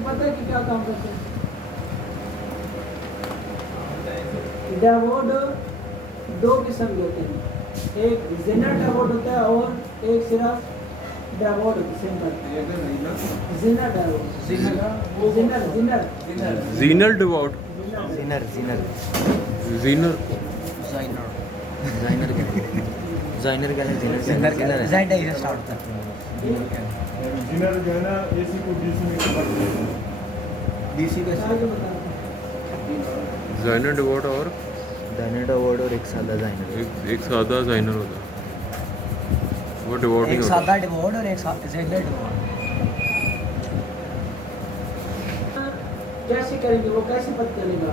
आपको पता है कि क्या काम करते हैं? डायोड दो किस्म के होते हैं, एक जेनर डायोड होता है और एक सिर्फ diode simple Zener diode Zener Zener Zener डिवॉट Zener Zener Zener Zener Zener क्या जाइनर क्या है जीनर क्या है जेड आई से स्टार्ट होता है इंजीनियर जो है ना एसी को डीसी में कन्वर्ट करते हैं। डीसी का आगे बताओ। जाइनर डिवॉट और जाइनर वर्ड और एक सादा जाइनर एक सादा जाइनर होता है, वो डिवॉट नहीं एक होता। सादा डिवोर्ड और एक जेनर डिवोर्ड कैसे करेंगे, वो कैसे पता चलेगा?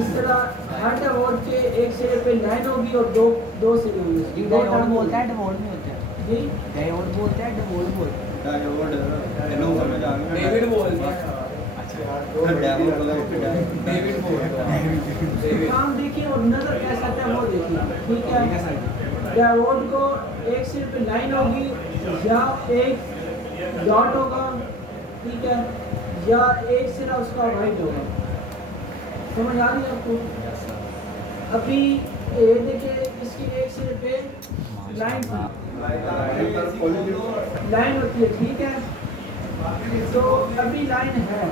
इस तरह हर डायोड के एक सिरे पे लाइन होगी और दो सिरे होंगे, दो डायोड टर्न बोलता है डिवोर्ड नहीं होता है जी। डायोड बोलता है डिवोर्ड बोलता है डायोड हेलो समझ आ गया डेविड बोलता है। काम देखिए और नजर कैसा आता है वो देखिए, ठीक है। डायोड को एक सिरे पे लाइन होगी या एक डॉट होगा, ठीक है, या एक सिरा उसका वाइट होगा। समझ आ रही है आपको? अभी ये देखिए इसकी एक सिरे पे लाइन होती है, ठीक है। तो अभी लाइन है,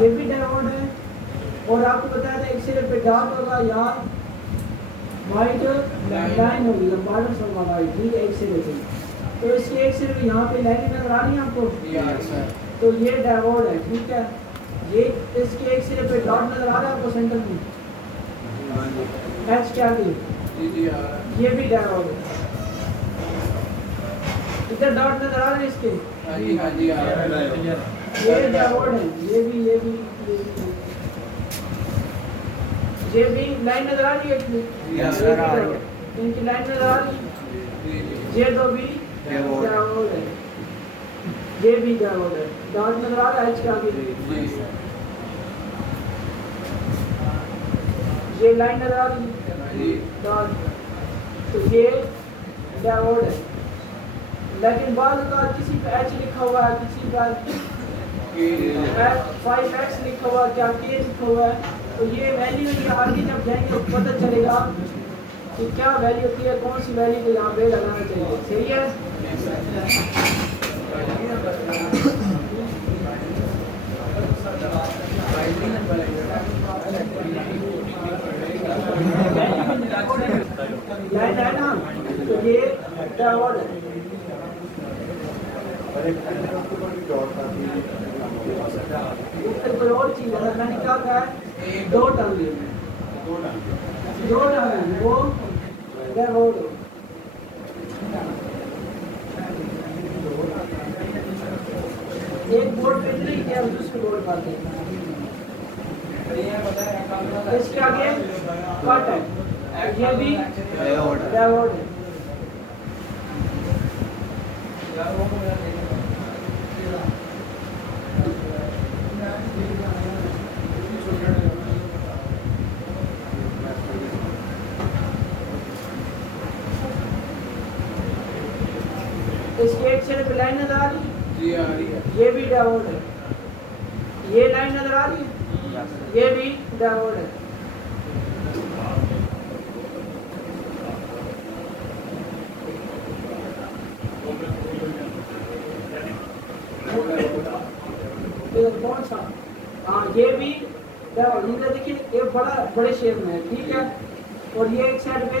ये भी डायोड है और आपको बताया था एक सिरे पे डॉट होगा या वाइट लाइन होगी या बॉर्डर होगा वाइट, ठीक है, एक सिरे पे। तो इसके एक सिरे पे यहाँ पे लाइन नजर आ रही है आपको, तो ये डायोड है, ठीक है। ये इसके एक सिरे पे डॉट नजर आ रहा है आपको सेंटर में, एच के आगे, ये भी डायोड है। इधर डॉट नजर आ रहे हैं इसके, ये डायोड है, ये भी लाइन नजर आ रही है इनकी? सर, आ रही है। इनकी लाइन नजर आ रही है, ये दो भी डायोड है, ये भी डायोड है। डॉट नजर आ रहा है एच के आगे, ये लाइन नजर आ रही है डॉट, तो ये डायोड है। लेकिन बाद का किसी पे एच लिखा हुआ है, किसी पर 5x लिखा हुआ है, क्या k लिखा हुआ है, तो ये वैल्यू ये आगे जब जाएंगे तो पता चलेगा कि क्या वैल्यू होती है, कौन सी वैल्यू को यहाँ पे लगाना चाहिए। सही है? लाइन है ना, तो ये डायोड है। कोई और चीज है, मैंने क्या कहा है, दो टर्म है, वो डायोड है। एक बोर्ड पे नहीं किया, दूसरे बोर्ड पर इसके आगे कट है, ये भी डायोड है। इसके एक सिरे पे लाइन नजर आ रही है, जी आ रही है। ये भी डायोड है। ये लाइन नजर आ रही है, ये भी डायोड है। कौन सा? हाँ, ये भी डायोड। इधर देखिए ये बड़े शेप में है, ठीक है, और ये एक साइड पे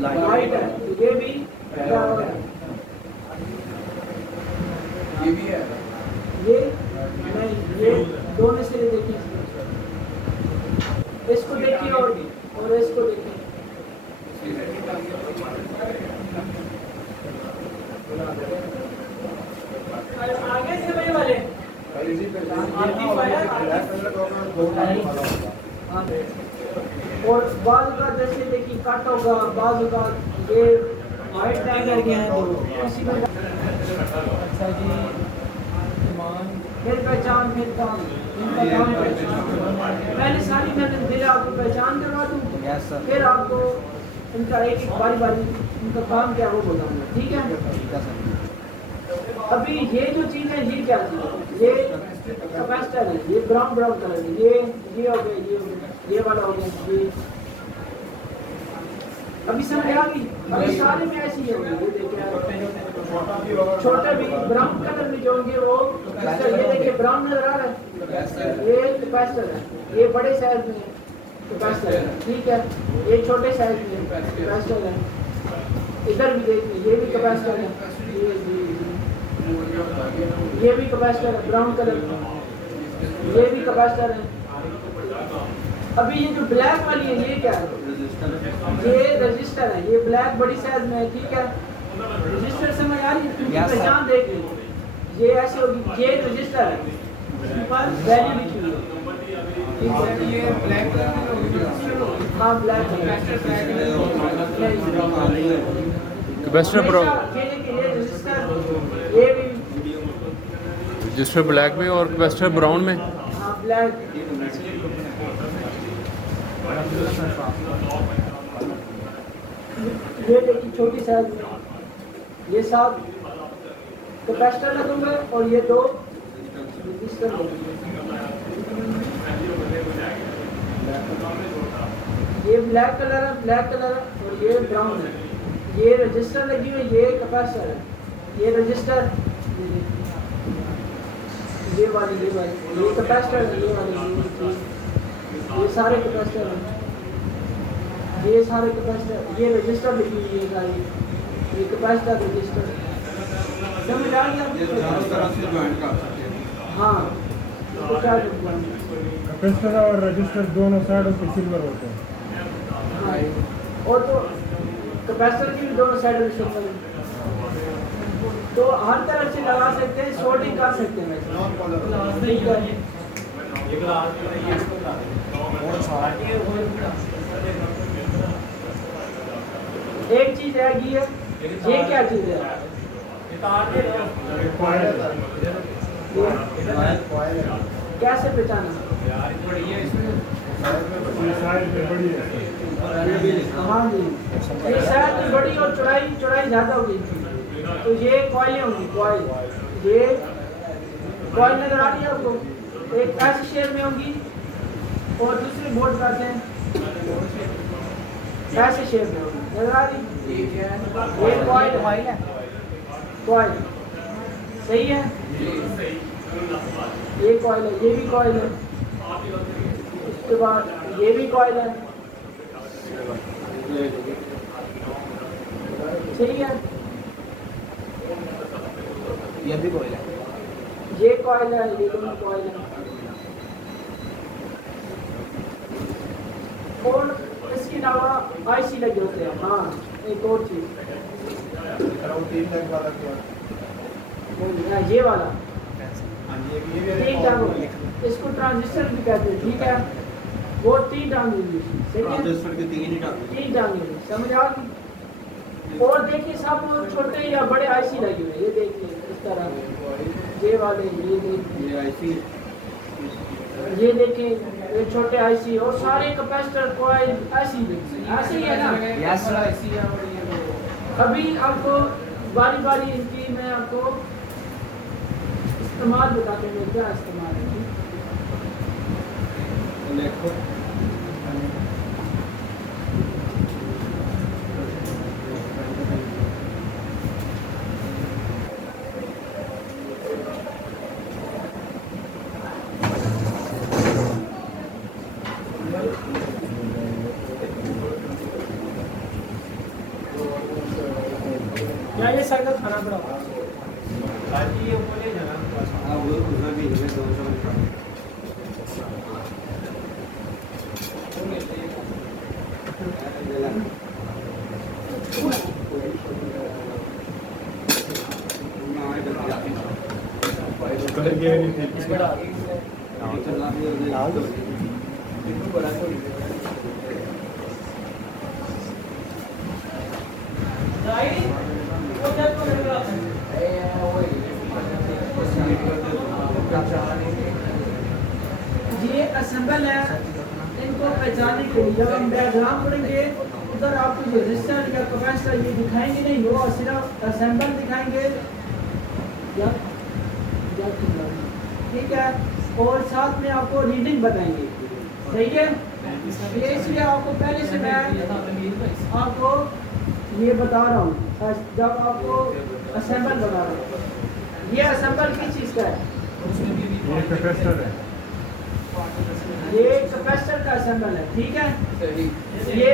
वाइट है, तो ये भी डायोड है। ये भी है। ये नहीं, ये दोनों से देखिए, इसको देखिए और इसको देखिए। आगे से वही वाले और बाजू का जैसे देखिए कट होगा, बाजू का ये वाइट लाइन कर गया है, तो इसी में अच्छा जी फिर पहचान, फिर काम, इनका काम पहचान। पहले सारी मैं आपको पहचान करवा दूँ, यस सर। फिर आपको इनका एक एक बारी बारी इनका काम क्या है वो बताऊंगा, ठीक है। अभी ये जो चीज़ है ये क्या चीज़ है, ये कैपेसिटर है, ये ब्राउन ब्राउन कलर है, ये हो गया, ये वाला हो गया, ये अभी समझ आ गई। अभी सारे में ऐसी ही होगी, ये देखिए छोटे भी ब्राउन कलर में जो होंगे वो कैपेसिटर, ये देखिए ब्राउन नजर आ रहा है, ये कैपेसिटर है, ये बड़े साइज में कैपेसिटर है, ठीक है। ये छोटे साइज में कैपेसिटर है, इधर भी देखिए ये भी कैपेसिटर है, ये भी कैपेसिटर है ब्राउन कलर में, ये भी कैपेसिटर है। अभी ये जो ब्लैक वाली है ये क्या है, ये रजिस्टर है, ये ब्लैक बड़ी साइज में है, ठीक है। रजिस्टर समझ आ रही है, पहचान देख लीजिए, ये ऐसे होगी, ये रजिस्टर है, इसके पास वैल्यू लिखी हुई है, ठीक है। ये ब्लैक कलर में होगी, हाँ ब्लैक कैपेसिटर प्रो ये देखिए ये रजिस्टर, ये भी रजिस्टर ब्लैक में और कैपेसिटर ब्राउन में। हाँ ब्लैक। ये देखिए छोटी साइज में, ये 7 कैपेसिटर लगेंगे और ये 2 रजिस्टर लगेंगे। ये ब्लैक कलर है, और ये ब्राउन है, ये रजिस्टर लगी हुई है, ये कैपेसिटर है, ये रजिस्टर, ये वाली ये कैपेसिटर है, ये सारे कैपेसिटर हैं, ये सारे कैपेसिटर, ये रजिस्टर लिखी हुई है सारी, ये कैपेसिटर रजिस्टर, समझ आ गया। हाँ इसको क्या कहते हैं, कैपेसिटर और रजिस्टर दोनों साइडों पे सिल्वर होते हैं। हाँ, और तो कैपेसिटर की भी दोनों साइड में सिल्वर है, तो हर तरह से लगा सकते हैं, शॉर्टिंग कर सकते हैं वैसे, ठीक है। एक चीज है ये क्या चीज है, कैसे पहचाना, हाँ जी, ये शायद बड़ी और चौड़ाई ज्यादा होगी, तो ये कॉइलें होंगी, ये कॉइल नजर आ रही है आपको, एक ऐसे शेप में होंगी और दूसरी बोर्ड करते हैं ऐसे शेप में होगी, नजर आ रही, ये कॉइल है, कॉइल सही है, ये कॉइल है, ये भी कॉइल है, उसके बाद ये भी कॉइल है, सही है, ये भी कोयल है, ये कॉइल है, ये दोनों कॉइल है। और इसके अलावा आईसी लगे होते हैं, हाँ एक और चीज, ये वाला तीन टांगों, इसको ट्रांजिस्टर भी कहते हैं, ठीक है। वो 3 टांगे, सही है, 3 टांगे, समझ आ गई। और देखिए सब छोटे या बड़े आईसी लगे हुए, ये देखिए इस तरह, ये वाले, ये देखिए ये छोटे आईसी, और सारे कैपेसिटर कॉइल ऐसे ही है ना। अभी आपको बारी बारी इनकी मैं आपको इस्तेमाल बताते हैं, क्या इस्तेमाल है। क्या ये साइकिल खाना पड़ा, ये बोले जाना, ये असेंबल है, इनको पहचानने के लिए जब हम डायग्राम पढ़ेंगे उधर आपको ये रेजिस्टर या कैपेसिटर ये दिखाएंगे नहीं, वो सिर्फ असेंबल दिखाएंगे या ठीक है, और साथ में आपको रीडिंग बताएंगे। सही है, ये इसलिए आपको पहले से मैं आपको ये बता रहा हूँ, जब आपको असेंबल बता रहा हूँ। ये असेंबल किस चीज़ का है? ये कैपेसिटर है, ये कैपेसिटर का असेंबल है, ठीक है। ये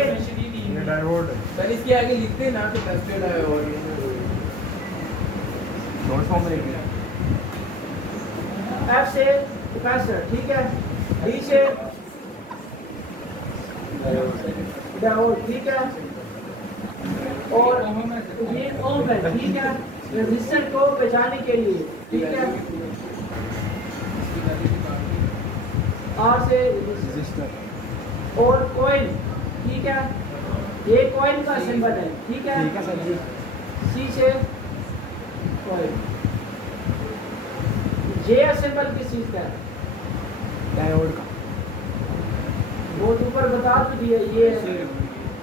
डायोड है। पहले इसके आगे लिखते ना कैपेसिटर डायोड शॉर्ट फॉर्म में F से कैपेसिटर, ठीक है। D से डायोड, ठीक है। और ये ओम है, ठीक है, रेजिस्टर को पहचानने के लिए, ठीक है। R से रेजिस्टर और कॉइल, ठीक है, ये कॉइल का सिंबल है, ठीक है। C से कॉइल। J सिंबल किस चीज का है? डायोड का वो तो ऊपर बता तो दिया, ये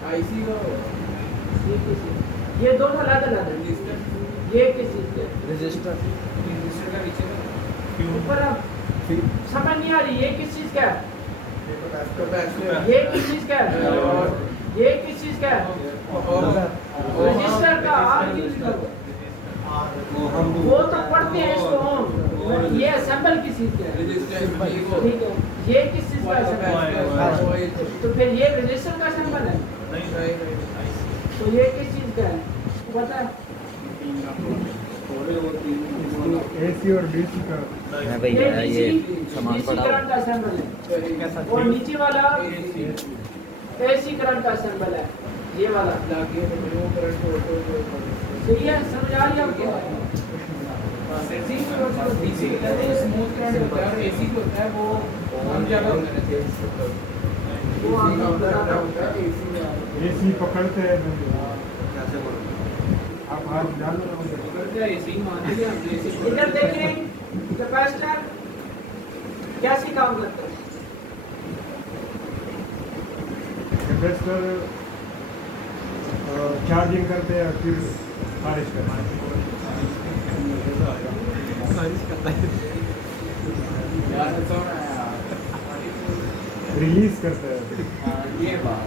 आईसी का ये किस चीज़? ये दोनों अलग अलग है। ये किस चीज का है? रजिस्टर का नीचे ऊपर अब समझ नहीं आ रही, ये किस चीज का है? कैपेसिटर ये किस चीज का है? ये किस चीज का है? रजिस्टर का आर यूज करो, वो तो पढ़ते हैं इसको ओम। ये असेंबल किस चीज का है? ठीक है, ये किस चीज का असेंबल? तो फिर ये रजिस्टर का असेंबल है, तो ये किस चीज का है पता है? एसी और डीसी का। मैं भैया ये सामान DC पड़ा करंट का असेंबल है, और नीचे वाला एसी करंट का असेंबल है, ये वाला। सही है, समझ आ रही है आपको? स्मूथ करंट होता है और एसी जो होता है वो कम ज्यादा होता है। वो आपको बताता हूं। एसी पकड़ते हैं, आप हाथ डाल लो। एसी मान लीजिए हमने एसी इधर देखें, कैपेसिटर कैसे काम करता है? कैपेसिटर चार्जिंग करते हैं, फिर खारिज करते हैं। रिलीज करते हैं। ये बात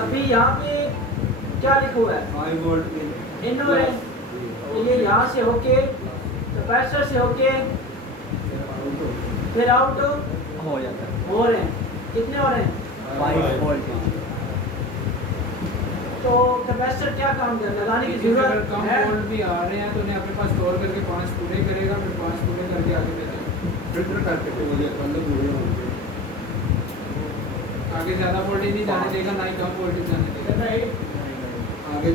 अभी यहाँ पे क्या लिखा हुआ है? इनो है, तो ये यहाँ से होके कैपेसिटर से होके फिर आउट हो जाता है हो रहे हैं। कितने हो रहे हैं? 5 वोल्ट तो कैपेसिटर क्या काम कर लगाने की अगर जरूरत कम है? वोल्ट भी आ रहे हैं तो उन्हें अपने पास स्टोर करके 5 पूरे करेगा, फिर 5 पूरे करके आगे दे देगा। फिल्टर करके आगे ज्यादा वोल्टेज नहीं जाने देगा, ना ही कम वोल्टेज जाने देगा। आगे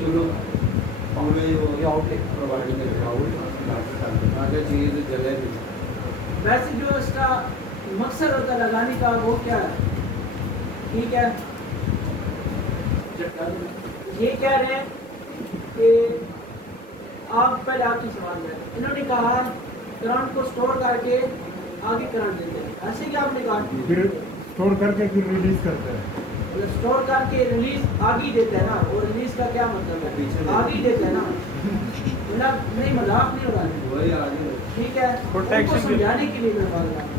शुरू पूरे आउटलेट प्रोवाइड करेगा आगे चीज जलेगी। वैसे जो इसका मकसद होता है लगाने का वो क्या है? ठीक है, ये कह रहे हैं कि आप पहले आपकी सवाल है, इन्होंने कहा करंट को स्टोर करके आगे करंट देते हैं, ऐसे क्या आपने कहा? फिर स्टोर करके फिर रिलीज करते हैं। मतलब स्टोर करके रिलीज आगे ही देते हैं ना, और रिलीज का क्या मतलब है? आगे ही देते हैं ना, मतलब नहीं मजाक नहीं होगा, ठीक है, उनको समझाने के लिए मैं बात कर रहा हूं।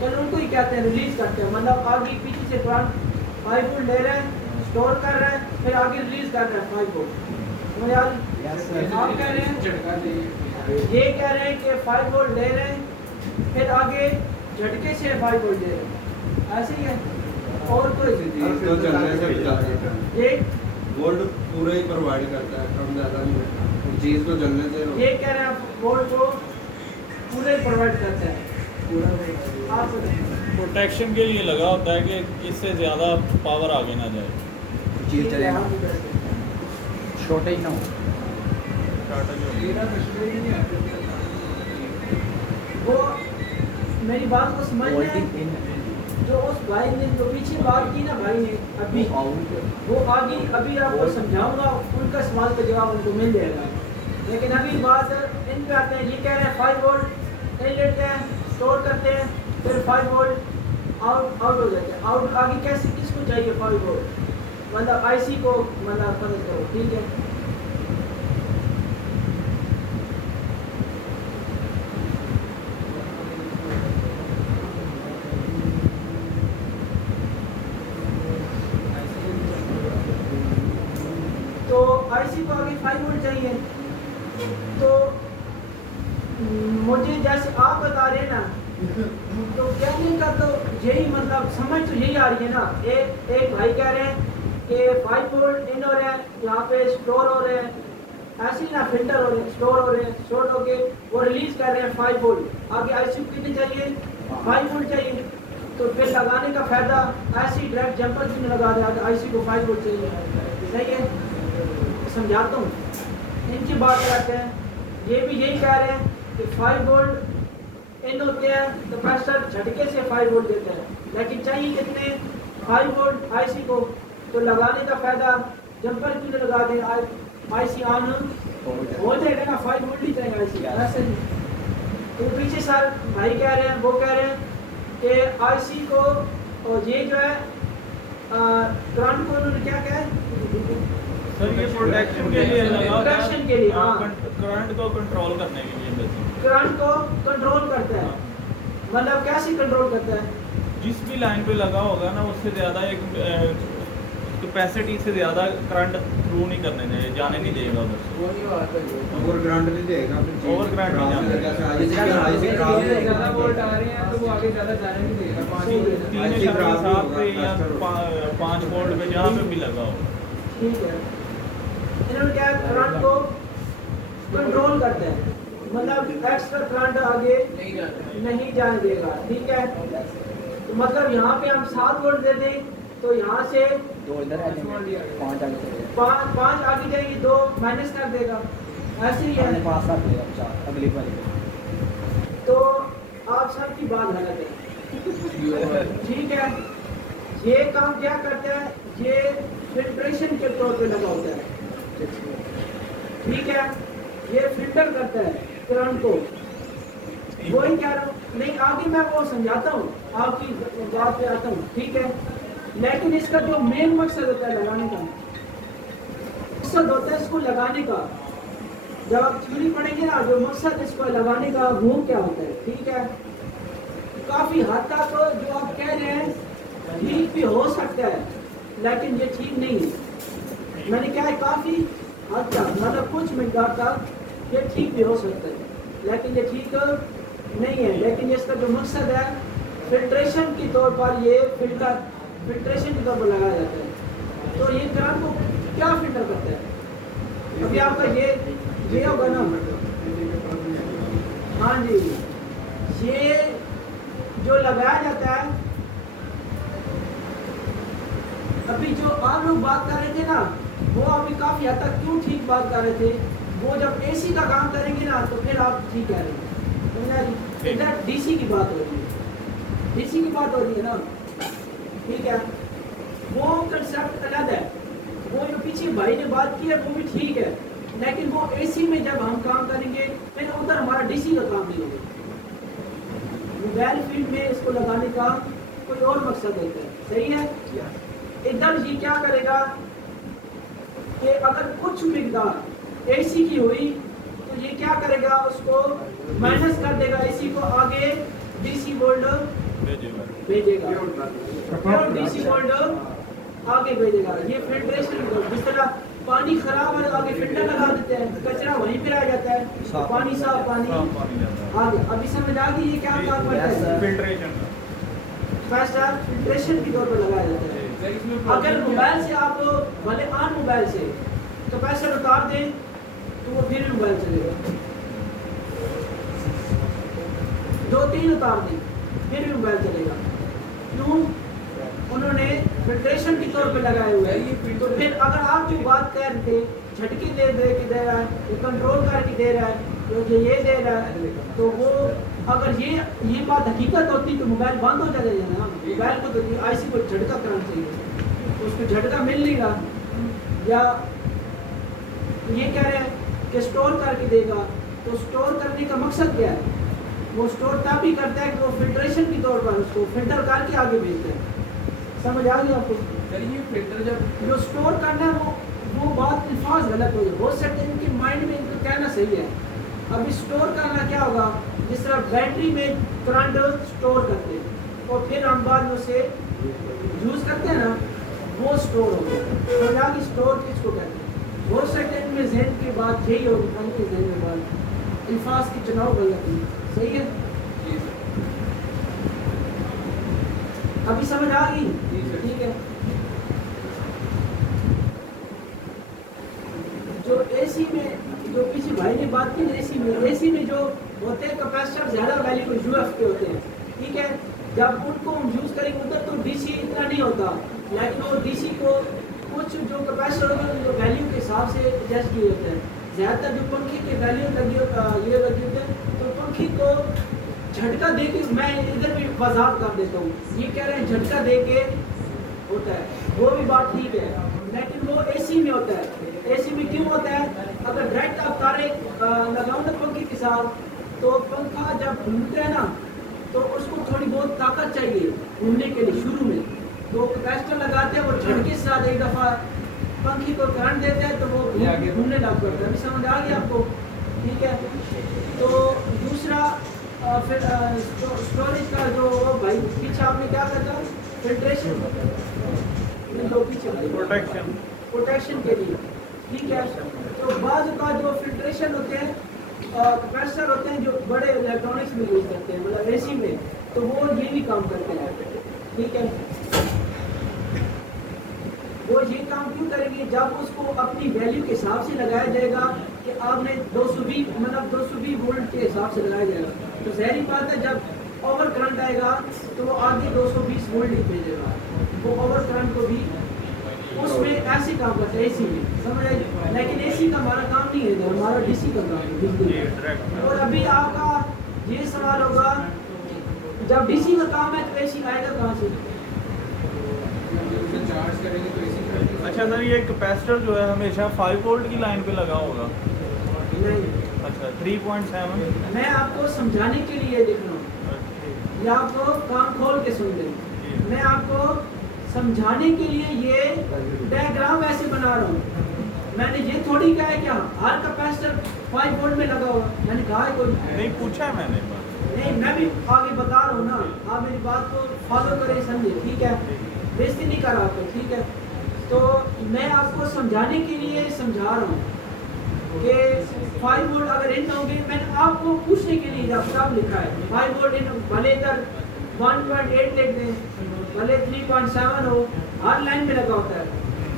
तो उनको ही कहते हैं रिलीज करते हैं, मतलब आगे पीछे से करंट 5 वोल्ट ले रहे हैं, स्टोर कर रहे हैं, फिर आगे रिलीज कर रहे हैं 5 वोल्ट। समझ आ रही? आप कह रहे हैं, झटका देंगे। ये कह रहे हैं कि 5 वोल्ट ले रहे हैं, फिर आगे झटके से 5 वोल्ट दे रहे हैं, ऐसे ही है। और कोई तो चलने से ये वोल्ट पूरा ही प्रोवाइड करता है, कम ज़्यादा नहीं करता। चीज़ को जलने से ये कह रहे हैं वोल्ट को पूरे प्रोवाइड करता है। आप प्रोटेक्शन के लिए लगा होता है कि इससे ज़्यादा पावर आगे ना जाए, चीज़ चलेगा, शॉर्टेज ना हो। मेरा मशवरा ही नहीं है। वो मेरी बात को समझ में, जो उस भाई ने जो पीछे बात की ना भाई ने अभी, वो आगे अभी आपको समझाऊंगा, उनका सवाल का जवाब उनको मिल जाएगा। लेकिन अभी बात इन पे आते हैं। ये कह रहे हैं 5 वोल्ट इन लेते हैं, स्टोर करते हैं, फिर 5 वोल्ट आउट हो जाते हैं। आउट आगे कैसे किसको चाहिए 5 वोल्ट, मतलब आईसी को, मतलब फर्ज करो, ठीक है। तो आईसी को आगे 5 वोल्ट चाहिए। तो मुझे जैसे आप बता रहे हैं ना, तो कहने का तो यही मतलब समझ तो यही आ रही है ना। एक भाई कह रहे हैं कि 5 वोल्ट इन हो रहे हैं, यहाँ पे स्टोर हो रहे हैं, ऐसे ही ना फिल्टर हो रहे हैं, स्टोर हो रहे हैं, स्टोर होके वो रिलीज कर रहे हैं 5 वोल्ट। आगे आईसी को कितने चाहिए, 5 वोल्ट चाहिए। तो फिर लगाने का फायदा ऐसे ही डायरेक्ट जंपर भी नहीं लगा रहे, आईसी को 5 वोल्ट चाहिए। सही है, समझाता हूँ। इनकी बात करते हैं, ये भी यही कह रहे हैं कि 5 वोल्ट इन होते हैं, तो कैपेसिटर झटके से 5 वोल्ट देते हैं। लेकिन चाहिए कितने, 5 वोल्ट आईसी को। तो लगाने का फायदा जंपर क्यों नहीं लगा दें, आईसी ऑन हो जाएगा ना, 5 वोल्ट ही चाहिए आईसी ऐसे ही। तो पीछे सर भाई कह रहे हैं, वो कह रहे हैं कि आईसी को, और ये जो है करंट को उन्होंने क्या कहा है सर, ये प्रोटेक्शन के लिए लगा होता है, प्रोटेक्शन के लिए, हाँ, करंट को कंट्रोल करने के लिए बस। करंट को कंट्रोल करता है। मतलब कैसे कंट्रोल करता है, जिस भी लाइन पे लगा होगा ना, उससे ज़्यादा एक कैपेसिटी से ज़्यादा करंट थ्रू नहीं करने देगा, जाने नहीं देगा उधर से। वो नहीं आता है, ओवर करंट नहीं देगा, ओवर करंट नहीं जाने जैसे ज़्यादा वोल्ट आ रहे हैं तो वो आगे ज़्यादा जाने नहीं देगा। पानी 3.7 पे या 5 वोल्ट पे जहाँ पे भी लगा हो। ठीक है। इन्होंने क्या करंट को कंट्रोल करते हैं, मतलब एक्स्ट्रा करंट आगे नहीं जाता। नहीं जाने देगा, ठीक है। तो मतलब यहाँ पे हम 7 वोल्ट दे दें, तो यहाँ से 2 इधर आ जाएंगे, 5 आगे चले 5 आगे जाएगी, 2 माइनस कर देगा, ऐसे ही है। 5 7 लेगा 4 अगली वाली पे। तो आप सबकी बात गलत है, ठीक है। ये काम क्या करता है, ये फिल्ट्रेशन के तौर पे लगा होता है, ठीक है। ये फिल्टर करता है करंट को, वही कह रहा हूँ। नहीं आगे मैं वो समझाता हूँ, आपकी बात पे आता हूँ, ठीक है। लेकिन इसका जो मेन मकसद होता है लगाने का, मकसद होता है इसको लगाने का, जब आप थ्योरी पढ़ेंगे ना, जो मकसद इसको लगाने का वो क्या होता है, ठीक है। काफी हद तक जो आप कह रहे हैं ठीक भी हो सकता है, लेकिन ये ठीक नहीं है। मैंने क्या है, काफी हद तक मतलब कुछ मिकदार तक ये ठीक भी हो सकता है, लेकिन ये ठीक नहीं है। लेकिन इसका जो मकसद है फिल्ट्रेशन के तौर पर, ये फिल्ट्रेशन के तौर पर लगाया जाता है। तो ये करंट को क्या फिल्टर करता है, अभी आपका ये होगा ना, हाँ जी, ये जो लगाया जाता है। अभी जो आप लोग बात कर रहे थे ना, वो अभी काफी हद तक क्यों ठीक बात कर रहे थे, वो जब एसी का काम करेंगे ना, तो फिर आप ठीक कह रहे हैं, समझा जी। इधर डीसी की बात हो रही है, डीसी की बात हो रही है ना, ठीक है। वो कंसेप्ट अलग है, वो जो पीछे भाई ने बात की है वो भी ठीक है, लेकिन वो एसी में जब हम काम करेंगे फिर उधर हमारा डीसी का काम नहीं होगा। मोबाइल फील्ड में इसको लगाने का कोई और मकसद होता है, सही है। इधर ये क्या करेगा कि अगर कुछ मिकदार एसी की हुई तो ये क्या करेगा, उसको माइनस कर देगा, एसी को आगे डीसी वोल्ट भेजेगा, डीसी वोल्ट आगे भेजेगा। ये फिल्ट्रेशन, जिस तरह पानी खराब है आगे फिल्टर लगा देते हैं, कचरा वहीं पर आ जाता है, पानी साफ पानी आगे। अभी समझ आ गई ये क्या काम करता है, फिल्ट्रेशन फिल्ट्रेशन की तौर पर लगाया जाता है। अगर मोबाइल से आप भले ऑन मोबाइल से कैपेसिटर उतार दें तो वो फिर भी मोबाइल चलेगा। 2-3 उतार दें फिर भी मोबाइल चलेगा। क्यों? उन्होंने फिल्ट्रेशन के तौर पे लगाए हुए हैं। तो फिर अगर आप जो बात कर रहे थे झटके दे रहा है, ये कंट्रोल करके दे रहा है, तो ये दे रहा है, तो वो अगर ये बात हकीकत होती तो मोबाइल बंद हो जाएगा ना। मोबाइल को तो आईसी को झटका करना चाहिए, तो उसको झटका मिल नहीं रहा। या ये कह रहे हैं कि स्टोर करके देगा, तो स्टोर करने का मकसद क्या है? वो स्टोर तब ही करता है कि वो फिल्ट्रेशन के तौर पर उसको फिल्टर करके आगे भेजता है। समझ आ गया आपको? सर ये फिल्टर जब जो स्टोर करना है वो बात अल्फाज गलत हो सकते हैं, इनके माइंड में इनको कहना सही है। अभी स्टोर करना क्या होगा? जिस तरह बैटरी में करंट स्टोर करते हैं और फिर हम बाद में उसे यूज़ करते हैं ना, वो स्टोर हो गया। तो यहाँ स्टोर किसको कहते हैं? हो सकते हैं इनमें जहन की बात यही होगी, उनके जहन में बात अल्फाज की चुनाव गलत है। सही है? अभी समझ आ गई? ठीक है। जो एसी में जो किसी भाई ने बात की, एसी में जो होते हैं कैपेसिटर ज़्यादा वैल्यू यूएफ के होते हैं, ठीक है। जब उनको हम यूज़ करेंगे उधर तो डीसी इतना नहीं होता, लेकिन वो डीसी को कुछ जो कैपेसिटर होते हैं जो वैल्यू के हिसाब से एडजस्ट किए होते हैं। ज़्यादातर जो पंखे के वैल्यू लगी होते हैं, तो पंखे को झटका दे के, मैं इधर भी वजाहत कर देता हूँ, ये कह रहे हैं झटका दे के होता है, वो भी बात ठीक है, लेकिन वो एसी में होता है। एसी में क्यों होता है? अगर डायरेक्ट आप तारे लगाओ ना पंखे के साथ, तो पंखा जब घूमता है ना, तो उसको थोड़ी बहुत ताकत चाहिए घूमने के लिए शुरू में, तो कैपेसिटर लगाते हैं, वो झटके के साथ एक दफ़ा पंखे को करंट देते हैं, तो वो घूमने लग पड़ता है। अभी समझ आ गया आपको? ठीक है। तो दूसरा फिर स्टोरेज का जो भाई पीछे आपने क्या करता, फिल्ट्रेशन प्रोटेक्शन के लिए, ठीक है। तो बाद का जो फिल्ट्रेशन होते हैं कैपेसिटर होते हैं जो बड़े इलेक्ट्रॉनिक्स में यूज़ करते हैं, मतलब एसी में, तो वो ये भी काम करते हैं, ठीक है। वो ये काम क्यों करेंगे? जब उसको अपनी वैल्यू के हिसाब से लगाया जाएगा कि आपने 220 वोल्ट के हिसाब से लगाया जाएगा, तो ज़ाहिर बात है जब ओवर करंट आएगा तो वो आगे 220 वोल्ट ही भेजेगा। वो ओवर करंट को भी उसमें ऐसे काम करता है एसी में, समझ आए? लेकिन एसी का हमारा काम नहीं है, हमारा डीसी का काम है, बिजली। और अभी आपका ये सवाल होगा, जब डीसी का काम है तो एसी आएगा कहाँ से? चार्ज करेंगे तो एसी करेंगे। अच्छा सर, ये कैपेसिटर जो है हमेशा 5 वोल्ट की लाइन पे लगा होगा? नहीं, अच्छा 3.7। मैं आपको समझाने के लिए लिख रहा हूँ, या आपको काम खोल के सुन लें। मैं आपको समझाने के लिए ये डायग्राम ऐसे बना रहा हूँ। मैंने ये थोड़ी कहा है कि हर कैपेसिटर 5 वोल्ट में लगा हुआ, मैंने कहा है कोई नहीं, पूछा है मैंने। नहीं, मैं भी आगे बता रहा हूँ ना, आप मेरी बात को फॉलो करें, समझे, ठीक है। बेइज्जती नहीं कर रहा आपको, ठीक है। तो मैं आपको समझाने के लिए समझा रहा हूँ कि 5 वोल्ट अगर इन होंगे, मैंने आपको पूछने के लिए जब सब लिखा है 5 वोल्ट इन, भले इधर 1.8 लिख दें, भले 3.7 हो, हर लाइन में लगा होता है,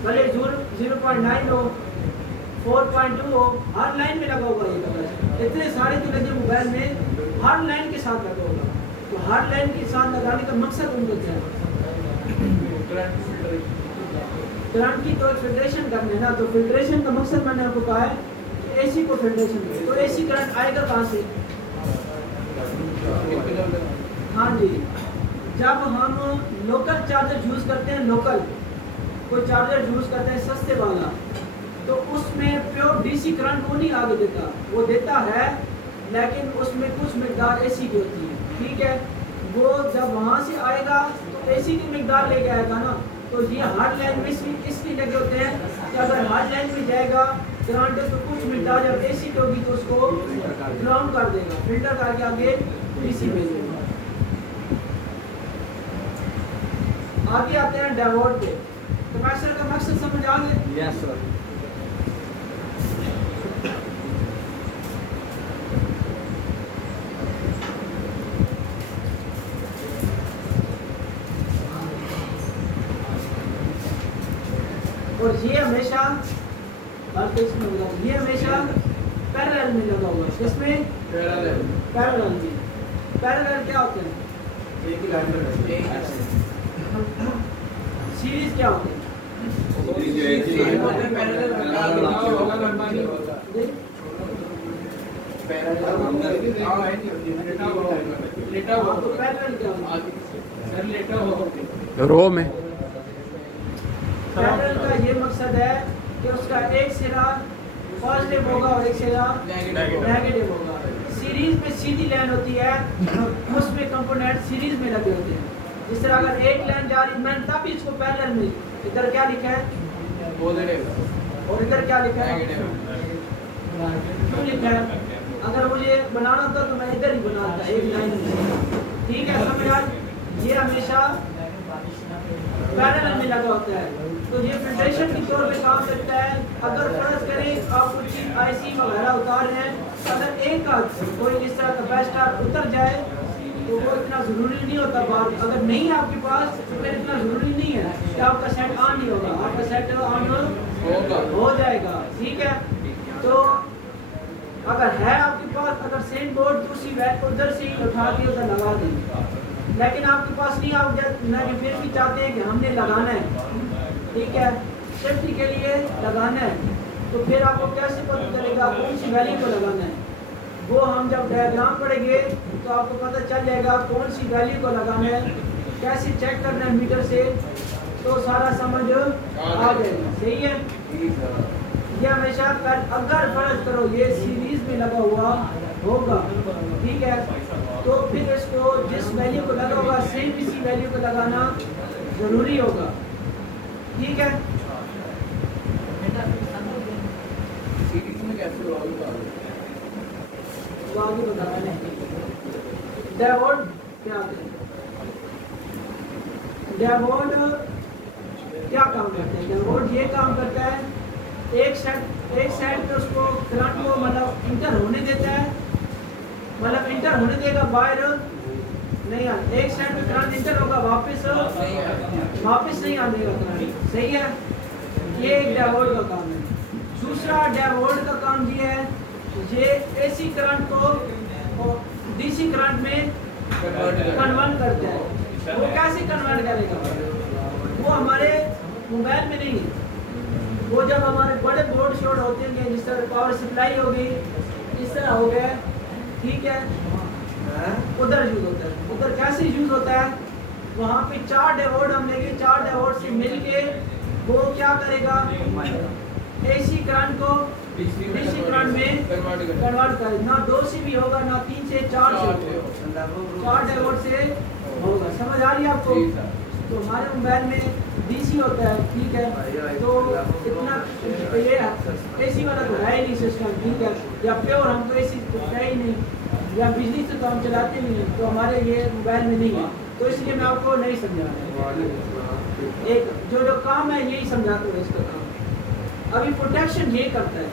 भले 0.9 हो, 4.2 हो, हर लाइन में लगा होगा। ये इतने सारे तो लगे मोबाइल में, हर लाइन के साथ लगा होगा। तो हर लाइन के साथ लगाने का मकसद उनको क्या है? करंट की तो फिल्ट्रेशन करना है ना, तो फिल्ट्रेशन का मकसद मैंने आपको कहा है कि एसी को फिल्ट्रेशन करें। तो एसी करंट आएगा कहाँ से? हाँ जी, जब हम लोकल चार्जर यूज़ करते हैं, लोकल कोई चार्जर यूज़ करते हैं सस्ते वाला, तो उसमें प्योर डीसी करंट वो नहीं आगे देता, वो देता है लेकिन उसमें कुछ मिकदार एसी की होती है, ठीक है। वो जब वहाँ से आएगा तो एसी की मिकदार लेके आएगा ना, तो ये हार्ड लाइन में इसलिए लगे होते हैं कि अगर हार्ड लाइन में जाएगा करंट तो कुछ मिकदार जब एसी की होगी तो उसको ग्राउंड कर देगा, फिल्टर करके आगे डीसी भेजेगा। आगे आते हैं डायोड पे। कैपेसिटर का मकसद समझ आ गया? Yes sir. और ये हमेशा ये हमेशा पैरेलल में लगा हुआ है। किसमें? पैरेलल में। पैरेलल क्या होते हैं? एक ही लाइन में सीरीज क्या होते हैं? पैरेलल होगा लंबा नहीं होगा। लेटा हुआ तो पैरेलल क्या होता है? सर लेटा हुआ रो में पैरेलल का ये मकसद है कि उसका एक सिरा पॉजिटिव होगा और एक सिरा नेगेटिव होगा। सीरीज में सीधी लाइन होती है, उसमें कंपोनेंट सीरीज में लगे होते हैं। जिस तरह अगर एक लाइन जा रही, मैंने तब इसको पैरेलल में इधर क्या लिखा है और इधर क्या लिखा है, क्यों लिखा है? अगर मुझे बनाना होता तो मैं इधर ही बनाता एक लाइन में। ठीक है, समझ आज ये हमेशा पैरेलल में लगा होता है। तो ये फिल्ट्रेशन के तौर पे काम करता है। अगर फर्ज करें आप कुछ चीज आईसी वगैरह उतार रहे हैं, अगर एक का कोई इस तरह का कैपेसिटर उतर जाए तो वो इतना ज़रूरी नहीं होता बाहर। अगर नहीं है आपके पास तो फिर इतना ज़रूरी नहीं है कि आपका सेट ऑन नहीं होगा, आपका सेट ऑन हो जाएगा। ठीक है, तो अगर है आपके पास, अगर सेम बोर्ड दूसरी वैट उधर से ही उठा के उधर लगा दें, लेकिन आपके पास नहीं, आप फिर भी चाहते हैं कि हमने लगाना है, ठीक है, सेफ्टी के लिए लगाना है, तो फिर आपको कैसे पता चलेगा कौन सी वैल्यू को लगाना है? वो हम जब डायग्राम पढ़ेंगे तो आपको पता चल जाएगा कौन सी वैल्यू को लगाना है, कैसे चेक करना है मीटर से, तो सारा समझ आ जाएगा। सही है, ये हमेशा अगर फर्ज करो ये सीरीज में लगा हुआ होगा, ठीक है, तो फिर इसको जिस वैल्यू को लगा होगा सेम इसी वैल्यू को लगाना जरूरी होगा। ठीक है, तो आगे बताना है डायोड क्या होता है। डायोड क्या काम करता है? डायोड ये काम करता है, एक साइड पे उसको करंट को मतलब इंटर होने देता है, मतलब इंटर होने देगा, बाहर नहीं आ, एक साइड पे करंट इंटर होगा, वापस नहीं आने देगा करंट। सही है, ये एक डायोड का काम है। दूसरा डायोड का काम ये है, ये एसी करंट को डीसी करंट में कन्वर्ट करता है। वो कैसे कन्वर्ट करेगा? वो हमारे मोबाइल में नहीं है, वो जब हमारे बड़े बोर्ड शॉर्ट होते हैं, जिस तरह पावर सप्लाई हो गई, इस तरह हो गया, ठीक है, उधर यूज होता है। उधर कैसे यूज होता है? वहाँ पे 4 डायोड हम लेंगे, 4 डायोड से मिलके वो क्या करेगा, एसी करंट को डीसी करंट में कन्वर्ट करे। ना 2 से भी होगा, ना 3 से, 4 से, 4 डायोड से होगा। समझ आ रही है आपको? तो हमारे मोबाइल में डीसी होता है, ठीक है, तो इतना ये एसी वाला तो है ही नहीं सिस्टम, ठीक है, या प्योर हमको एसी है ही नहीं, या बिजली से तो हम चलाते नहीं हैं, तो हमारे ये मोबाइल में नहीं है, तो इसलिए मैं आपको नहीं समझा रहा। एक जो काम है यही समझाते हुए इसका काम। अभी प्रोटेक्शन ये करता है,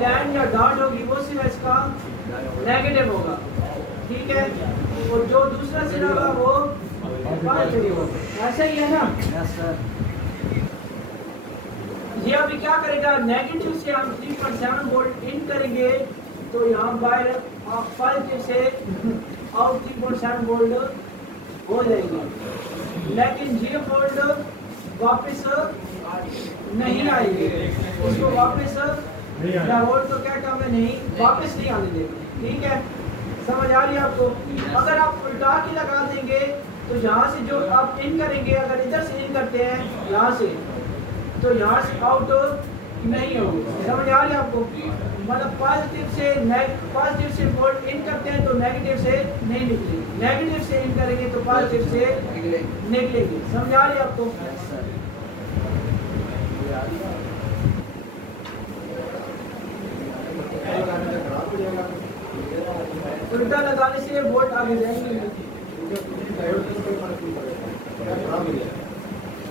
लाइन या डॉट होगी वो सिर्फ इसका नेगेटिव होगा, ठीक है, और जो दूसरा सिरा होगा वो पॉजिटिव होगा। ऐसा ही है ना? Yes sir. ये अभी क्या करेगा, नेगेटिव से हम 3.7 वोल्ट इन करेंगे तो यहाँ बाहर आप पॉजिटिव से आउट 3.7 वोल्ट हो जाएगा, लेकिन ये वोल्ट वापस नहीं आएंगे, इसको वापस वोल्ट तो क्या काम है, नहीं वापस नहीं आने देंगे, ठीक है, समझ आ रही है आपको? अगर आप उल्टा के लगा देंगे तो यहाँ से जो आप इन करेंगे, अगर इधर से इन करते हैं यहाँ से, तो यहाँ से आउट नहीं होगी, समझ आ रही है आपको? मतलब पॉजिटिव से वोल्ट इन करते हैं तो नेगेटिव से नहीं निकलेगी, नेगेटिव से इन करेंगे तो पॉजिटिव से निकलेगी, समझ आ रही है आपको? उल्टा लगाने से वोल्ट आगे जाएंगे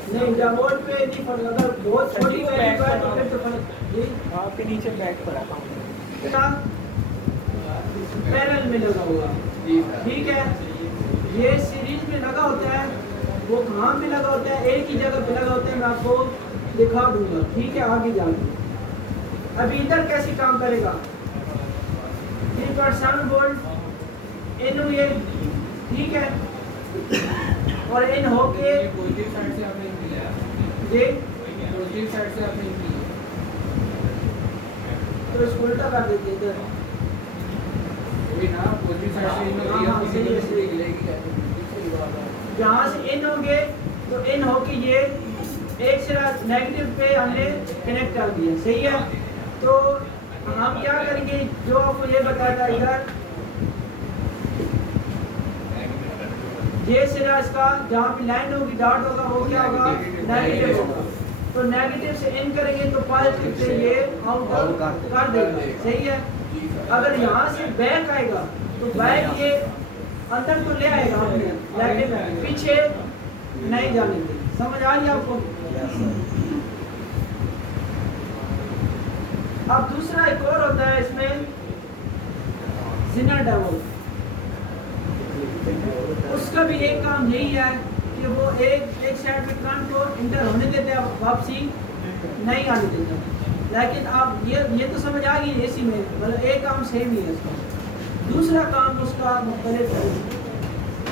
नहीं, जब वोल्ट पे नहीं फर्क, अगर बहुत छोटी वैल्यू है तो फिर तो फर्क आपके नीचे बैक पर पैरेलल में लगा हुआ, ठीक है, ये सीरीज में लगा होता है, वो कहाँ पे लगा होता है, एक ही जगह पे लगा होता है, मैं आपको दिखा दूंगा, ठीक है, आगे जाके। अभी इधर कैसे काम करेगा, 3.7 वोल्ट इन हुए, ठीक है, और इन होके पॉजिटिव साइड से आपने इन किया, ये पॉजिटिव साइड से आपने इन किया, तो इसको उल्टा कर देते इधर, वही ना, पॉजिटिव साइड से इन हो हाँ, रही है, सही है, निकलेगी, जहाँ से इन होंगे तो इन होके ये एक सिरा नेगेटिव पे हमने कनेक्ट कर दिया, सही है, तो हम क्या करेंगे, जो आपको ये बताया था इधर, ये सिरा इसका जहाँ पे लाइन होगी डॉट होगा वो क्या होगा, नेगेटिव होगा, तो नेगेटिव से इन करेंगे तो पॉजिटिव से ये आउट कर देगा, सही है। अगर यहाँ से बैक आएगा तो बैक ये अंदर तो ले आएगा हमने, लेकिन पीछे नहीं जाने देंगे, समझ आ रही आपको? अब दूसरा एक और होता है इसमें, जिनर डायोड, उसका भी एक काम यही है कि वो एक साइड पे करंट को इंटर होने देते हैं, वापसी नहीं आने देते, लेकिन आप ये तो समझ आ गई एसी में, मतलब एक काम सेम ही है उसका, दूसरा काम उसका मुख्तलिफ है,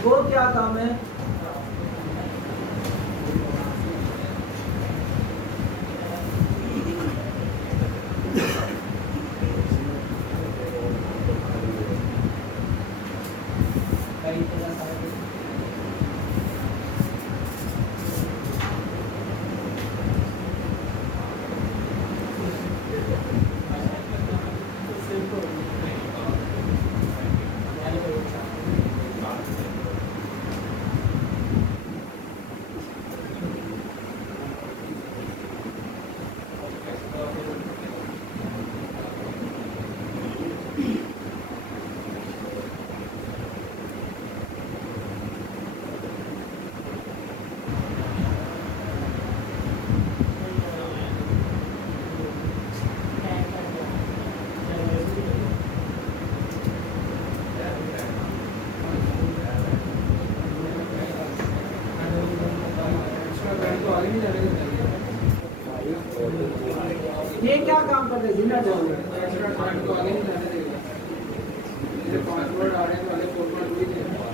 वो क्या काम है, ये क्या काम करते हैं, जिनर डायोड, एक्स्ट्रा करंट को आगे नहीं जाने देगा, जैसे 5 वोल्ट आ रहे हैं तो आगे 4.2 ही देगा,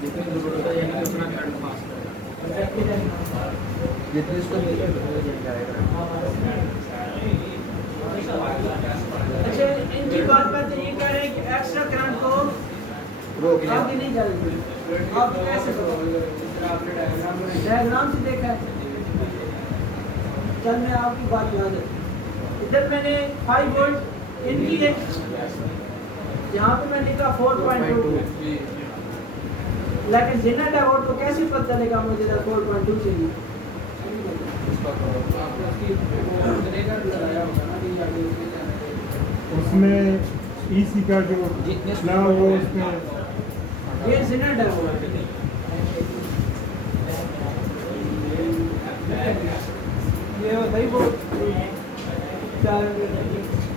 जितनी जरूरत है यानी उतना करंट पास करेगा, जितने इसको अच्छा इनकी बात में तो ये कह रहे हैं कि एक्स्ट्रा करंट को आगे नहीं जाएगी, आप कैसे बताओगे? आपने डायग्राम में डायग्राम से देखा है, चल मैं आपकी बात याद है, इधर मैंने 5 वोल्ट इनकी है, यहाँ पे मैंने लिखा 4.2, लेकिन जिनर डायोड को कैसे पता चलेगा मुझे 4.2 चाहिए? उसमें ईसी का जो ना वो उसमें ये जिनर डायोड है, ये बताइए वो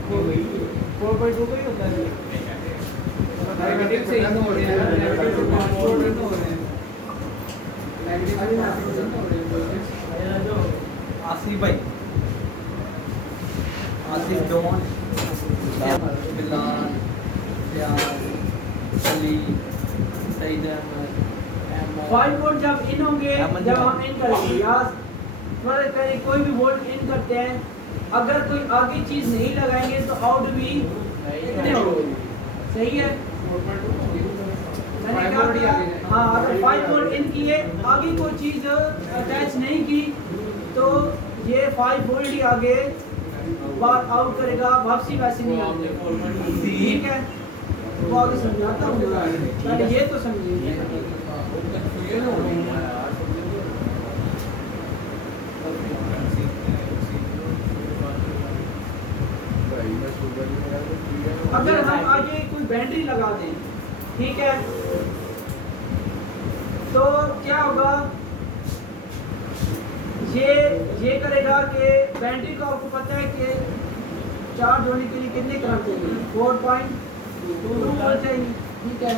4.2 का ही होता है। नेगेटिव से इन हो रहे हैं, नेगेटिव से पॉजिटिव इन हो रहे हैं, नेगेटिव से पॉजिटिव इन हो रहे हैं। जो आसिफ भाई, आसिफ डॉन, बिलाल, प्यार, अली, सईद अहमद, 5 वोल्ट जब इन होंगे, जब हम इन करेंगे या फर्क करें कोई भी वोल्ट इन करते हैं, अगर कोई आगे चीज नहीं लगाएंगे तो आउट भी इतने होंगे। सही है? मैंने कहा कि हाँ, अगर 5 वोल्ट इन किए, आगे कोई चीज अटैच नहीं की तो ये 5 वोल्ट ही आगे बार आउट करेगा, वापसी वैसे नहीं आएगी। ठीक है, वो आगे समझाता हूँ, पहले ये तो समझिए। अगर हम आगे कोई बैटरी लगा दें, ठीक है, तो क्या होगा, ये करेगा कि बैटरी को आपको पता है कि चार्ज होने के लिए कितने करंट चाहिए, 4.2 वोल्ट चाहिए। ठीक है,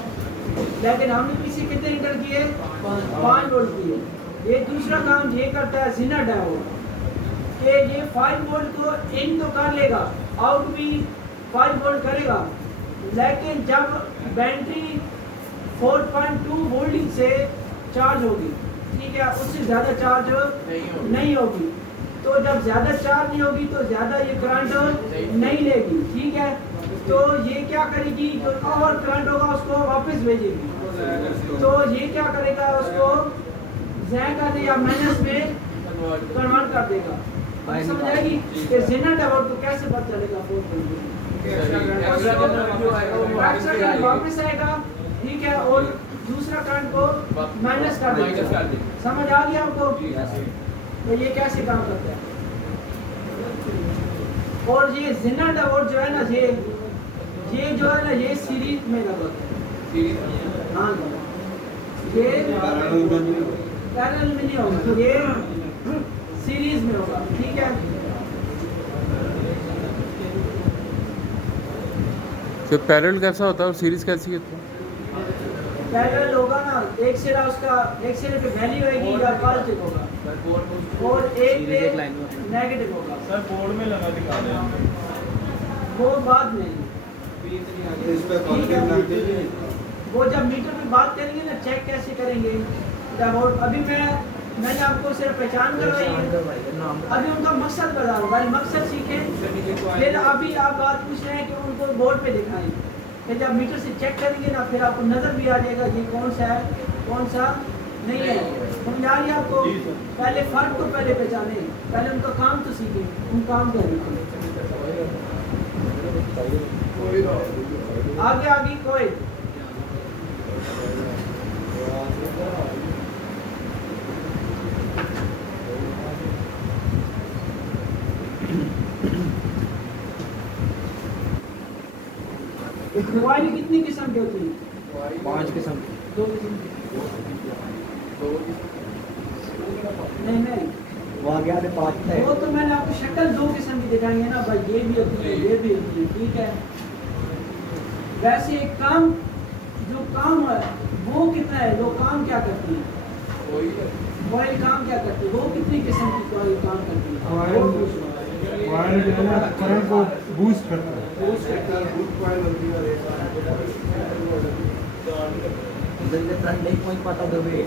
लेकिन हमने पीछे कितने लीटर किए, 5 वोल्ट किए। ये दूसरा काम ये करता है ज़ीनर डायोड, कि ये 5 वोल्ट को इन तो कर लेगा, आउट भी 5 वोल्ट करेगा, लेकिन जब बैटरी 4.2 वोल्ट से चार्ज होगी, ठीक है, उससे ज़्यादा चार्ज नहीं होगी, तो जब ज़्यादा चार्ज नहीं होगी तो ज़्यादा ये करंट नहीं लेगी। ठीक है, तो ये क्या करेगी, जो और करंट होगा उसको वापस भेजेगी, तो ये क्या करेगा, उसको ज़्यादा या माइनस में कन्वर्ट कर देगा। समझ आएगी कि ज़ीनर डायोड को कैसे पता चलेगा, 4.2 वापस आएगा। ठीक है, और दूसरा करंट को माइनस कर देगा। समझ आ गया आपको? तो ये कैसे काम करता है। और ये ज़ीनर डायोड जो है ना, ये जो है ना, ये सीरीज में लगा है। हाँ, ये पैरेलल में नहीं होगा, ये सीरीज में होगा। ठीक है, तो पैरेलल कैसा होता है और सीरीज कैसी होती है? पैरेलल होगा ना, एक सिरा उसका, एक सिरे पे वैल्यू होगी या पॉजिटिव होगा, और एक पे नेगेटिव होगा। सर बोर्ड में लगा दिखा दें, वो बाद में, ठीक है, वो जब मीटर में बात करेंगे ना, चेक कैसे करेंगे, जब और अभी मैंने आपको सिर्फ पहचान करवाई है, अभी उनका मकसद बता रहा हूँ, पहले मकसद सीखें, फिर अभी आप बात पूछ रहे हैं कि उनको बोर्ड पे दिखाएं, फिर जब मीटर से चेक करेंगे ना, फिर आपको नज़र भी आ जाएगा ये कौन सा है कौन सा नहीं है। समझ आ गया आपको? पहले फर्क तो पहले पहचाने, पहले उनका काम तो सीखें, उन काम क्या आगे कोई मोबाइल कितनी किस्म की होती है? 5 किस्म। 2 किस्म की? नहीं, वो आगे आगे 5 है। वो तो मैंने आपको शक्ल 2 किस्म की दिखाई है ना भाई, ये भी होती है, ये भी होती है। ठीक है, वैसे काम जो काम है वो कितना है, वो काम क्या करती है, मोबाइल काम क्या करती है, वो कितनी किस्म की कोई काम करती है? वायर जो है ना, करंट को बूस्ट करता है। जल्दी फ्रंट नहीं कोई पता दबे।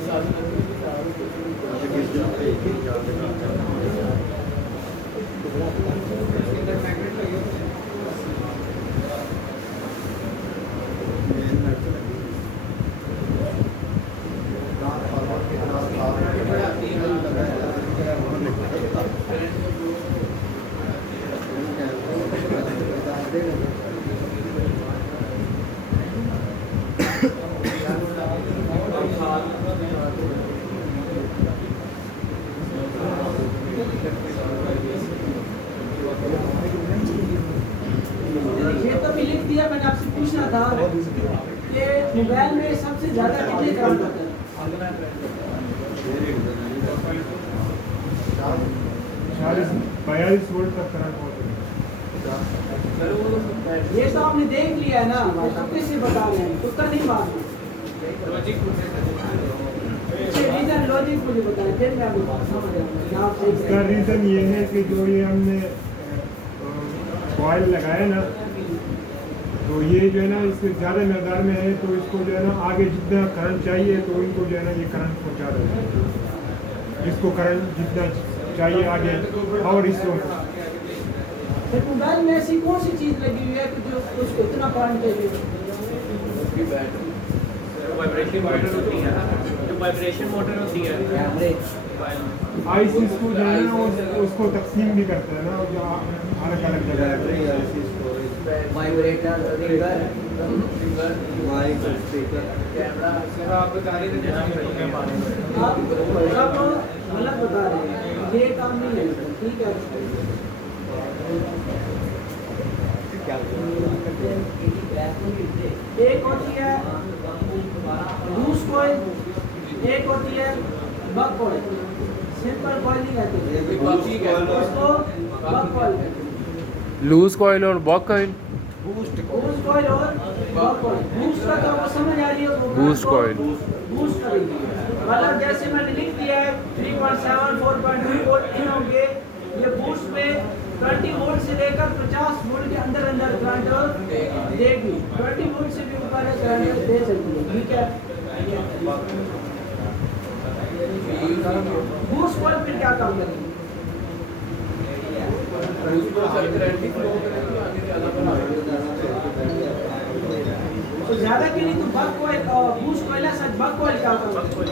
ये तो भी लिख दिया, मैंने आपसे पूछना था कि मोबाइल में सबसे ज्यादा कितने करंट होता है? 42 वोल्ट का करंट होता है। ये तो आपने देख लिया है ना, तो किससे बता रहे हैं, उसका नहीं मालूम। रीजन लॉजिक मुझे बताएं, फिर मैं आपको समझ आऊंगा। आप सही इसका रीज़न ये है कि जो ये हमने कॉइल लगाया ना, तो ये जो है ना इसके ज़्यादा मकदार में है, तो इसको जो है ना आगे जितना करंट चाहिए तो इनको जो है ना ये करंट पहुँचा रहे हैं, जिसको करंट जितना चाहिए आगे और हिस्सों में। फिर मोबाइल में ऐसी कौन सी चीज़ लगी हुई है कि जो उसको इतना करंट चाहिए? वाइब्रेशन मोटर होती है, जो वाइब्रेशन मोटर होती है आइस इसको जो है ना उसको तकसीम भी करता है ना, जो अलग अलग जगह वाइब्रेटर रिंगर कैमरा आप बता रहे थे आप सब गलत बता रहे हैं, ये काम नहीं है, ठीक है। एक होती है लूज कॉइल, एक होती है बग कॉइल। सिंपल कॉइल नहीं कहते उसको, बग कॉइल कहते हैं। लूज कॉइल और बॉक कॉइल। बूस्ट कॉइल और बग कॉइल। बूस्ट का तो वो समझ आ रही है, बूस्ट कॉइल। बूस्ट करेगी, मतलब जैसे मैंने लिख दिया है 3.7 4.2 वोल्ट इन होंगे, ये बूस्ट में 20 वोल्ट से लेकर 50 वोल्ट के अंदर अंदर करंट देगी। 20 वोल्ट से भी ऊपर है करंट दे सकती है, ठीक है। बूस्ट कॉइल फिर क्या काम करेगी? तो ज्यादा की नहीं तो बग कॉइल बूस्ट कॉइल है, सच बग कॉइल क्या काम करेगी?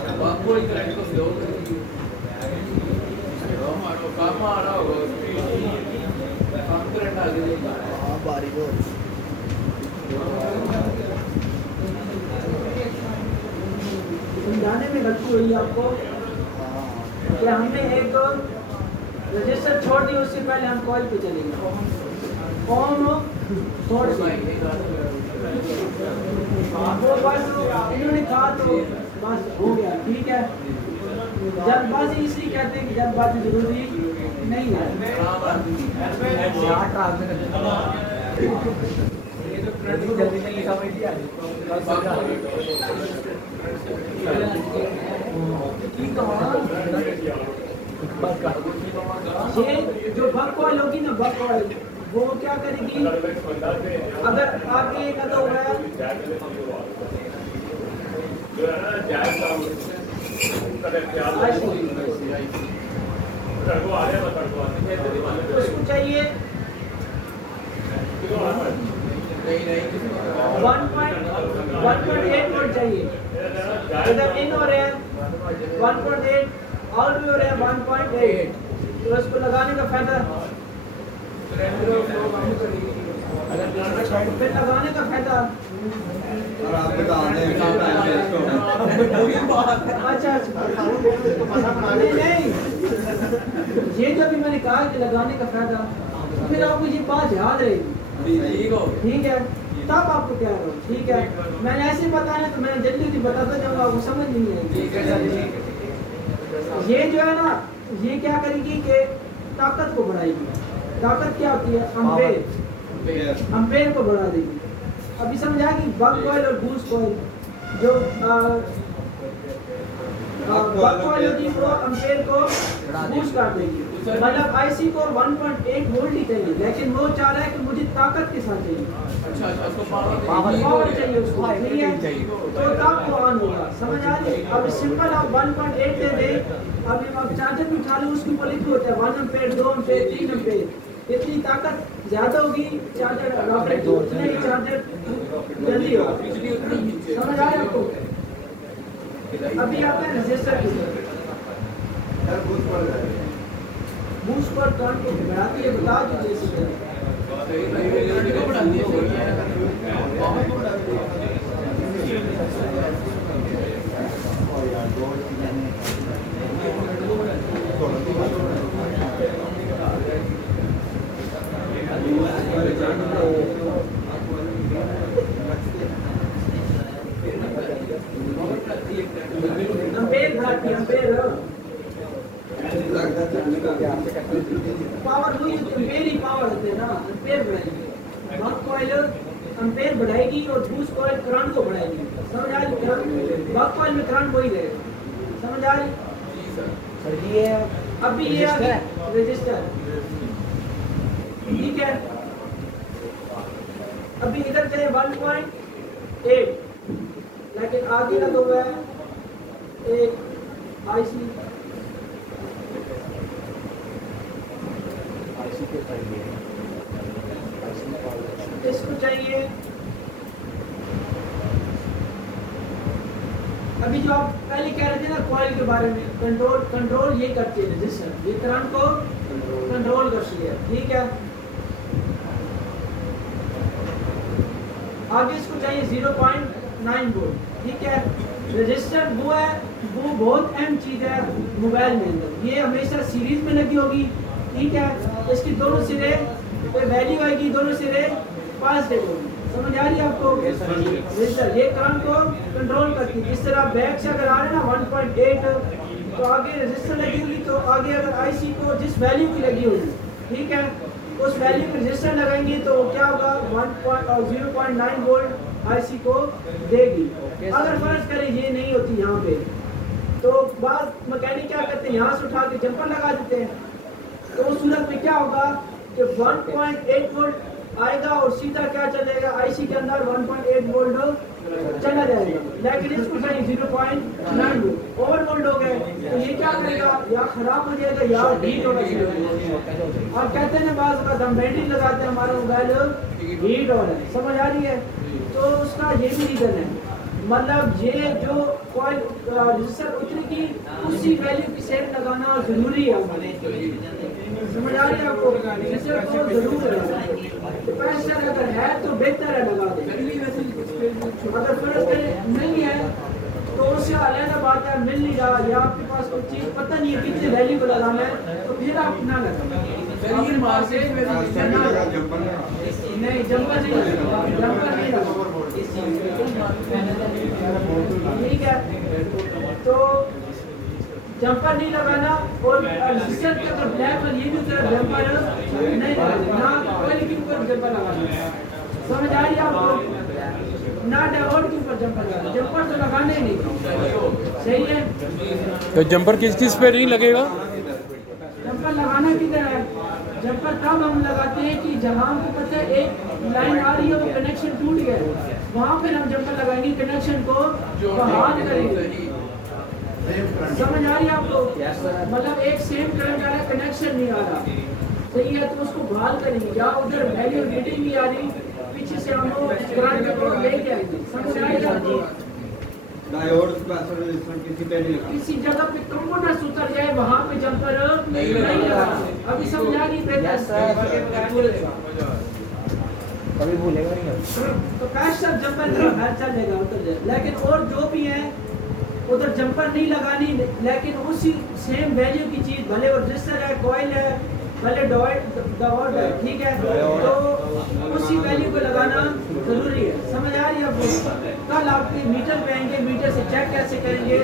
समझाने में गलती हुई आपको कि हमने एक रजिस्टर छोड़ दी, उससे पहले हम कॉइल पे चलेंगे। कौन छोड़ दी वो बस इन्होंने कहा तो बस हो गया, ठीक है। जल्दबाजी इसलिए कहते हैं कि जल्दबाजी जरूरी नहीं है। ये जो बग कॉइल होगी ना, बग कॉइल वो क्या करेगी, अगर आपके एक अदा हुआ है उसको चाहिए 1.8 वोल्ट चाहिए, इधर इन हो रहे हैं 1.8, आउट भी हो रहे हैं 1.8, तो इसको लगाने का फायदा, फिर लगाने का फायदा अच्छा नहीं, ये जो भी मैंने कहा कि लगाने का फायदा, तो फिर आपको ये बात याद रहेगी, ठीक है, तब आपको क्या करो, ठीक है। मैंने ऐसे बताया तो मैं जल्दी जल्दी बताता जाऊंगा, आपको समझ नहीं आएगी। ये जो है ना, ये क्या करेगी कि ताकत को बढ़ाएगी। ताकत क्या होती है? अम्पेयर, अम्पेयर को बढ़ा देगी। अभी समझा कि बग कॉइल और बूस्ट कॉइल, जो बग कॉइल होती है वो अम्पेयर को बूस्ट कर देगी, मतलब आईसी को 1.8 वोल्ट ही चाहिए, लेकिन वो चाह रहा है कि मुझे ताकत के साथ चाहिए, पावर चाहिए उसको, ठीक है, तो तब वो ऑन होगा। समझ आ रही? अब सिंपल आप 1.8 दे दें, अभी आप चार्जर भी उठा लो, उसके ऊपर लिखा होता है 1 एम्पेयर 2 एम्पेयर 3 एम्पेयर, इतनी ताकत ज्यादा होगी चार्जर रॉकेट उतने ही चार्जर जल्दी होगा। समझ आ रहा है आपको? अभी आपने रजिस्टर की बूस्ट पर करंट को बढ़ाती है, बता दीजिए इसी तरह। एम्पेयर बढ़ाती है, एम्पेयर पावर हुई तो एम्पेयर ही पावर होते हैं ना, एम्पेयर बढ़ाएंगे। वोल्टेज बढ़ाएगी और बूस्ट कॉइल करंट को बढ़ाएगी। समझ आ रही? बक कॉइल में करंट वही रहेगा। समझ आ रही? सर जी ये अभी ये रजिस्टर, ठीक है। अभी इधर चले 1.8, लेकिन आगे लगा हुआ है एक आईसी। इसको चाहिए। अभी जो आप पहले कह रहे थे ना कॉइल के बारे में, कंट्रोल ये करती है रजिस्टर, ये करंट को कंट्रोल करती है, ठीक है। आगे इसको चाहिए 0.9 वोल्ट, ठीक है। रजिस्टर वो है, वो बहुत अहम चीज है मोबाइल में अंदर। ये हमेशा सीरीज में लगी होगी, ठीक है। इसकी दोनों सिरे पे वैल्यू आएगी, दोनों सिरे पॉजिटिव होगी। समझ आ रही है आपको? रजिस्टर ये करंट को कंट्रोल करती है। इस तरह बैक से अगर आ रहे ना 1.8 तो आगे रजिस्टर लगी होगी, तो आगे अगर आईसी को जिस वैल्यू की लगी होगी, ठीक है, उस वैल्यू पे रजिस्टर लगाएंगे तो क्या होगा 0.9 वोल्ट आईसी को देगी। अगर फर्ज करें ये नहीं होती यहाँ पे, तो बाद मैकेनिक क्या करते हैं, यहाँ से उठा के जंपर लगा देते हैं। तो उस सूरत में क्या होगा कि 1.8 वोल्ट आएगा और सीधा क्या चलेगा आईसी के अंदर 1.8 वोल्ट चला जाएगा। लेकिन इसको चाहिए 0.9 वोल्ट, ओवर वोल्ट हो गए तो ये क्या करेगा, या खराब हो जाएगा या हीट होगा। और कहते हैं ना बात हम बैटरी लगाते हैं हमारा मोबाइल हीट हो रहा है। समझ आ रही है? तो उसका ये भी रीजन है, मतलब ये जो कॉइल रजिस्टर उतरेगी उसी वैल्यू की सेम लगाना जरूरी है। समझ आ रही है आपको? रजिस्टर को जरूर है, प्रेशर अगर है तो बेहतर है लगा दें। अगर फर्ज नहीं है तो उससे अलग बात है, मिल नहीं रहा या आपके पास कोई चीज पता नहीं है कितने वैल्यू को लगाना है, तो फिर आप ना लगाएं। नहीं जंपर नहीं लगा, जंपर नहीं लगा, ठीक है। तो जंपर नहीं लगाना और रजिस्टर के ऊपर ब्लैक और ये भी तरह जंपर नहीं लगाना, ना कॉइल के ऊपर जंपर लगाना। समझ आ रही है आपको? ना डायोड के ऊपर जंपर लगाना, जंपर तो लगाने ही नहीं, सही है। तो जंपर किस चीज़ पे नहीं लगेगा? जंपर लगाना किधर है? जंपर तब हम लगाते हैं कि जहाँ हमको पता है एक लाइन आ रही है वो कनेक्शन टूट गया है, वहाँ पर हम जंपर लगाएंगे, कनेक्शन को बहाल करेंगे। समझ आ रही है आपको? मतलब एक सेम करंट आ रहा है, कनेक्शन नहीं आ रहा, सही है, तो उसको बहाल करेंगे। या उधर वैल्यू रीडिंग भी आ रही, पीछे से हम करंट को ले जाएंगे। समझ आ रही है आपको? किसी जगह पे कंप्यूटर उतर जाए वहाँ पे जंपर नहीं लगा। अभी समझ आ रही है? कभी भूलेगा नहीं। तो कैश जंपर चलेगा उतर जाए, लेकिन और जो भी है उधर जंपर नहीं लगानी, लेकिन उसी सेम वैल्यू की चीज, भले वो रजिस्टर है, कॉइल है, भले डायोड है, ठीक है, तो उसी वैल्यू को लगाना जरूरी है। समझ आ रही है आपको? कल आपके मीटर पे आएंगे, मीटर से चेक कैसे करेंगे,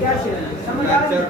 कैसे समझ आ रही है?